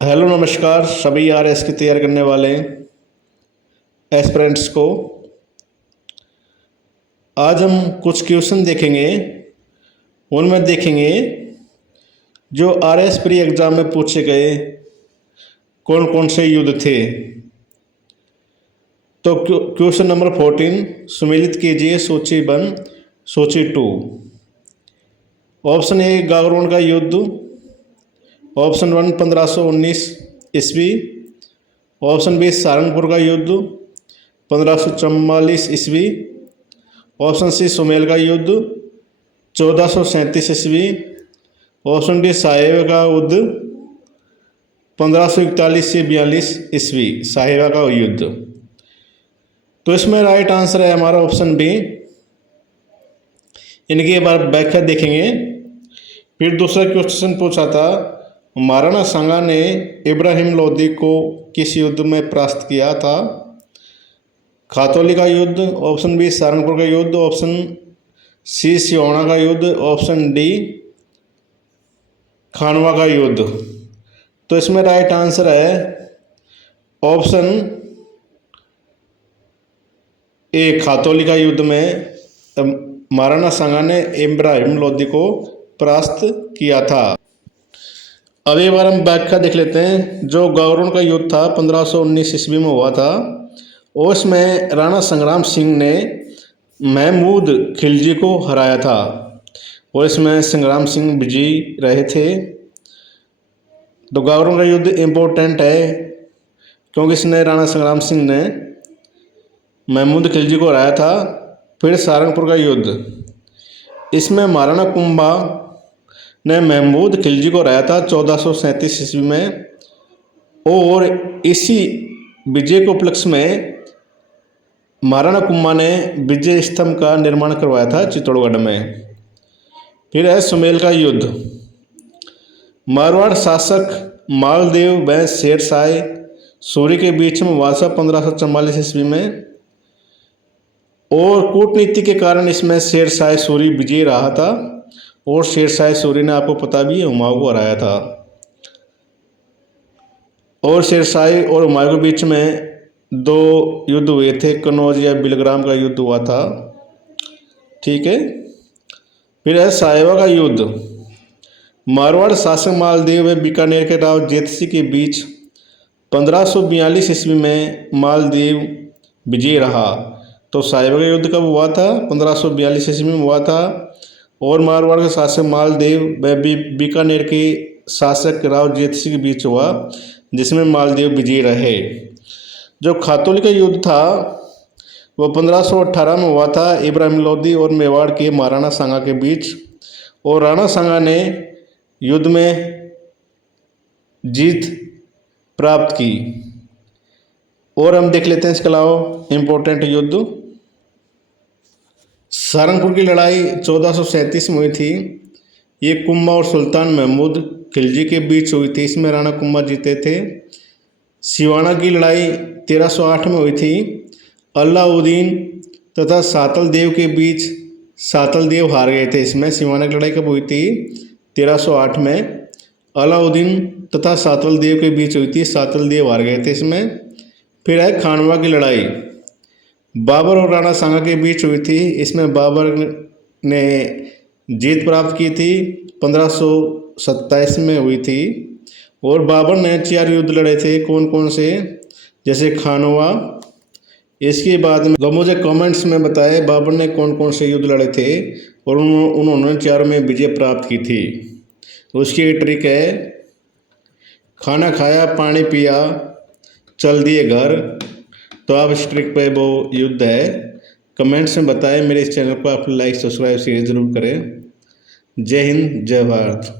Hello नमस्कार सभी RS की तैयार करने वाले एस्पिरेंट्स को। आज हम कुछ क्वेश्चन देखेंगे। उनमें देखेंगे जो आरएस प्री एग्ज़ाम में पूछे गए कौन कौन से युद्ध थे। तो क्वेश्चन नंबर 14 सुमेलित कीजिए सूची 1 सूची 2। ऑप्शन ए गागरोन का युद्ध, ऑप्शन 1 1519 ईस्वी, ऑप्शन बी सहारनपुर का युद्ध 1544 ईस्वी, ऑप्शन सी सुमेल का युद्ध 1437 ईस्वी, ऑप्शन डी साहेबा का युद्ध 1541 से 42 ईस्वी, साहेबा का युद्ध। तो इसमें राइट आंसर है हमारा ऑप्शन बी। इनकी एक बार व्याख्या देखेंगे। फिर दूसरा क्वेश्चन पूछा था महाराणा सांगा ने इब्राहिम लोदी को किस युद्ध में परास्त किया था। खातौली का युद्ध, ऑप्शन बी सहारनपुर का युद्ध, ऑप्शन सी सिवाना का युद्ध, ऑप्शन डी खानवा का युद्ध। तो इसमें राइट आंसर है ऑप्शन ए खातौली का युद्ध में महाराणा सांगा ने इब्राहिम लोदी को परास्त किया था। अब एक बार हम व्याख्या देख लेते हैं। जो गागरोन का युद्ध था 1519 ईस्वी में हुआ था, और इसमें राणा संग्राम सिंह ने महमूद खिलजी को हराया था, और इसमें संग्राम सिंह विजयी रहे थे। तो गागरोन का युद्ध इम्पोर्टेंट है क्योंकि इसने राणा संग्राम सिंह ने महमूद खिलजी को हराया था। फिर सहारनपुर का युद्ध, इसमें महाराणा कुंभा ने महमूद खिलजी को हराया था 1437 ईस्वी में, और इसी विजय के उपलक्ष्य में महाराणा कुंभा ने विजय स्तंभ का निर्माण करवाया था चित्तौड़गढ़ में। फिर है सुमेल का युद्ध, मारवाड़ शासक मालदेव व शेरशाह सूरी के बीच में हुआ था 1544 ईस्वी में, और कूटनीति के कारण इसमें शेरशाह सूरी विजयी रहा था, और शेरशाह सूरी ने आपको पता भी है हुमायूं को हराया था। और शेरशाह और हुमायूं के बीच में दो युद्ध हुए थे, कनौज या बिलग्राम का युद्ध हुआ था। ठीक है। फिर है साहेबा का युद्ध, मारवाड़ शासक मालदेव व बीकानेर के राव जेत सिंह के बीच 1542 ईस्वी में मालदेव विजयी रहा। तो साहेबा का युद्ध कब हुआ था? 1542 ईस्वी में हुआ था, और मारवाड़ के शासक मालदेव व बीकानेर के शासक राव जेत सिंह के बीच हुआ, जिसमें मालदेव विजयी रहे। जो खातौली का युद्ध था वो 1518 में हुआ था इब्राहिम लोदी और मेवाड़ के महाराणा सांगा के बीच, और राणा सांगा ने युद्ध में जीत प्राप्त की। और हम देख लेते हैं इसके अलावा इम्पोर्टेंट युद्ध। सहारनपुर की लड़ाई 1437 में हुई थी। ये कुंभा और सुल्तान महमूद खिलजी के बीच हुई थी, इसमें राणा कुंभा जीते थे। सिवाना की लड़ाई 1308 में हुई थी। अलाउद्दीन तथा सातल देव के बीच सातल देव हार गए थे। इसमें सिवाना की लड़ाई कब हुई थी? 1308 में। अलाउद्दीन तथा सातल देव के बीच हुई थी, सातल देव हार गए थे इसमें। फिर है खानवा की लड़ाई, बाबर और राणा सांगा के बीच हुई थी। इसमें बाबर ने जीत प्राप्त की थी, 1527 में हुई थी। और बाबर ने 4 युद्ध लड़े थे। कौन कौन से? जैसे खानवा। इसके बाद में तो मुझे कमेंट्स में बताए बाबर ने कौन कौन से युद्ध लड़े थे और उन्होंने 4 में विजय प्राप्त की थी। तो उसकी एक ट्रिक है, खाना खाया पानी पिया चल दिए घर। तो आप इस ट्रिक पे वो युद्ध है। कमेंट्स में बताएं। मेरे इस चैनल को आप लाइक सब्सक्राइब शेयर जरूर करें। जय हिंद, जय भारत।